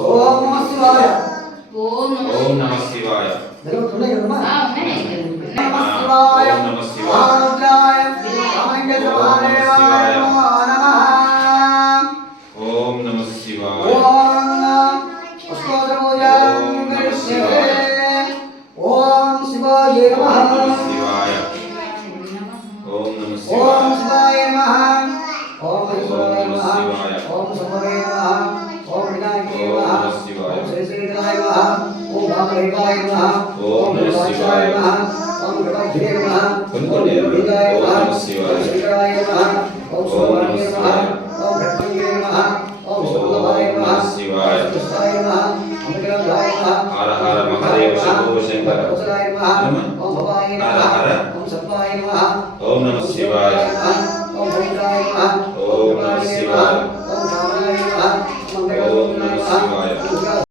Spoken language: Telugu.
ఓం నమః శివాయ. ఓం నమః శివాయ. జరుగుతున్నాయి కదమ్మా. ఉన్నాయి. నమః శివాయ. ఓం నమః శివాయ. మహారుద్రాయ. రామలింగేశ్వరాయ నమో నమః. ఓం నమః శివాయ. ఓం పుష్పోదరపూజాం కరిష్యే. ఓం శివాయ నమః. శివాయ. ఓం నమః ఓం శివాయ. శివాయ నమః. ఓం మహేశ్వరాయ నమః. శివాయ. ఓం శంభవే నమః. ఓం వినాయకాయ ఓం నమః. నమః శివాయ. ఓం శ్రీశ్రీధరాయ నమః. ఓం రామదేవాయ నమః. ఓం నమః శివాయ. నమః. ఓం గణాధిపతే నమః. కొన్ని ఓం కొన్ని దుర్గాయ ఓం నమః. నమః శివాయ. ఓం శ్రీధరాయ నమః. ఓం సోమాయ నమః. ఓం భక్తంగే నమః. ఓం శుభలభాయ నమః. శివాయ. ఓం కృష్ణాయ నమః. ఓం విగ్రహాయ నమః. హర హర మహాదేవ శంభో శంకర. వత్సలాయ నమః. నమః. ఓం భవాయ హర నమః. హర. ఓం సత్వాయ నమః. ఓం నమః శివాయ. ఓం భద్రాయ నమః. ఓం నమః శివాయ. ఓం రామాయ నమః. ఓం ఓం నమః శివాయ. మంగళాయ నమః.